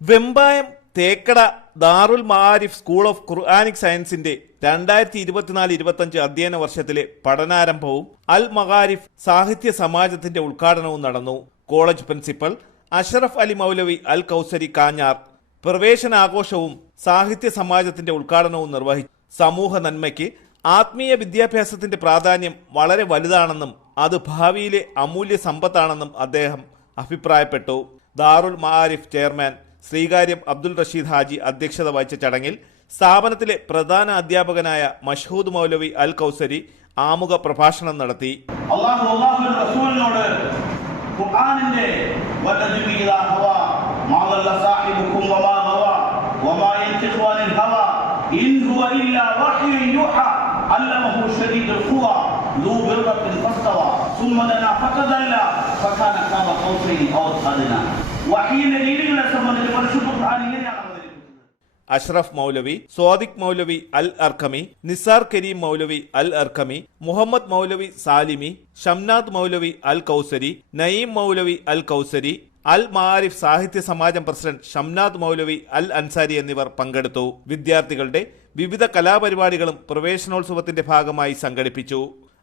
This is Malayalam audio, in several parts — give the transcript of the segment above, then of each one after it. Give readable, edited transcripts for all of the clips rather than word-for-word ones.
Vembayam Thekkada Darul Maarif school of Quranic സയൻസിന്റെ 2024-25 അധ്യയന വർഷത്തിലെ പഠനാരംഭവും അൽ മആരിഫ് സാഹിത്യ സമാജത്തിന്റെ ഉദ്ഘാടനവും നടന്നു. കോളേജ് പ്രിൻസിപ്പൽ അഷ്റഫ് അലി മൗലവി അൽ കൗസരി കാഞ്ഞാർ പ്രവേശനാഘോഷവും സാഹിത്യ സമാജത്തിന്റെ ഉദ്ഘാടനവും നിർവഹിച്ചു. സമൂഹ നന്മയ്ക്ക് ആത്മീയ വിദ്യാഭ്യാസത്തിന്റെ പ്രാധാന്യം വളരെ വലുതാണെന്നും അത് ഭാവിയിലെ അമൂല്യ സമ്പത്താണെന്നും അദ്ദേഹം അഭിപ്രായപ്പെട്ടു. ദാറുൽ മആരിഫ് ചെയർമാൻ ശ്രീകാര്യം അബ്ദുൽ റഷീദ് ഹാജി അധ്യക്ഷത വഹിച്ച ചടങ്ങിൽ സ്ഥാപനത്തിലെ പ്രധാന അധ്യാപകനായ മഷ്ഹൂദ് മൗലവി അൽ കൗസരി ആമുഖ പ്രഭാഷണം നടത്തി. അഷ്റഫ് മൗലവി, സ്വാദിഖ് മൗലവി അൽ അർക്കമി, നിസാർ കരീം മൗലവി അൽ അർക്കമി, മുഹമ്മദ് മൗലവി സാലിമി, ഷംനാദ് മൗലവി അൽ കൗസരി, നയീം മൗലവി അൽ കൗസരി, അൽ മആരിഫ് സാഹിത്യ സമാജം പ്രസിഡന്റ് ഷംനാദ് മൗലവി അൽ അൻസാരി എന്നിവർ പങ്കെടുത്തു. വിദ്യാർത്ഥികളുടെ വിവിധ കലാപരിപാടികളും പ്രവേശനോത്സവത്തിന്റെ ഭാഗമായി സംഘടിപ്പിച്ചു.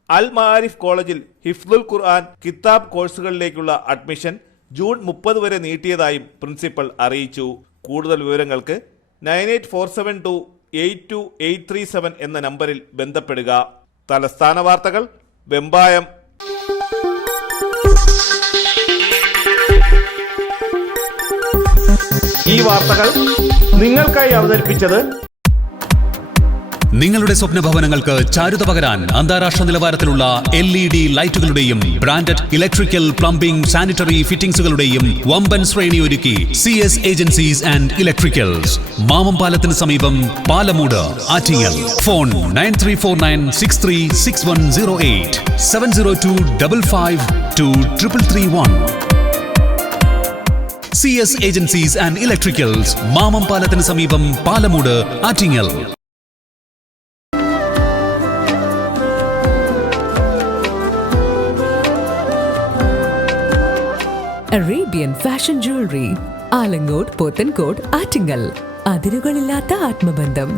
അൽ മആരിഫ് കോളേജിൽ ഹിഫ്ദുൽ ഖുർആൻ കിതാബ് കോഴ്സുകളിലേക്കുള്ള അഡ്മിഷൻ ജൂൺ 30 വരെ നീട്ടിയതായും പ്രിൻസിപ്പൽ അറിയിച്ചു. കൂടുതൽ വിവരങ്ങൾക്ക് 9847282837 എന്ന നമ്പറിൽ ബന്ധപ്പെടുക. തലസ്ഥാന വാർത്തകൾ വെമ്പായം. ഈ വാർത്തകൾ നിങ്ങൾക്കായി അവതരിപ്പിച്ചത് നിങ്ങളുടെ സ്വപ്ന ഭവനങ്ങൾക്ക് ചാരുത പകരാൻ അന്താരാഷ്ട്ര നിലവാരത്തിലുള്ള LED ലൈറ്റുകളുടെയും ബ്രാൻഡഡ് ഇലക്ട്രിക്കൽ, പ്ലംബിംഗ്, സാനിറ്ററി ഫിറ്റിംഗ്സുകളുടെയും വമ്പൻ ശ്രേണി ഒരുക്കി CS Agencies and Electricals. Mamam പാലത്തിന് സമീപം, Palamood, Attingal. Phone 9349636108 702552331. CS Agencies and Electricals, Mamam പാലത്തിന് സമീപം, Palamood, Attingal. Arabian Fashion Jewellery, Alangode, Pothencode, Attingal. അതിരുകളില്ലാത്ത ആത്മബന്ധം.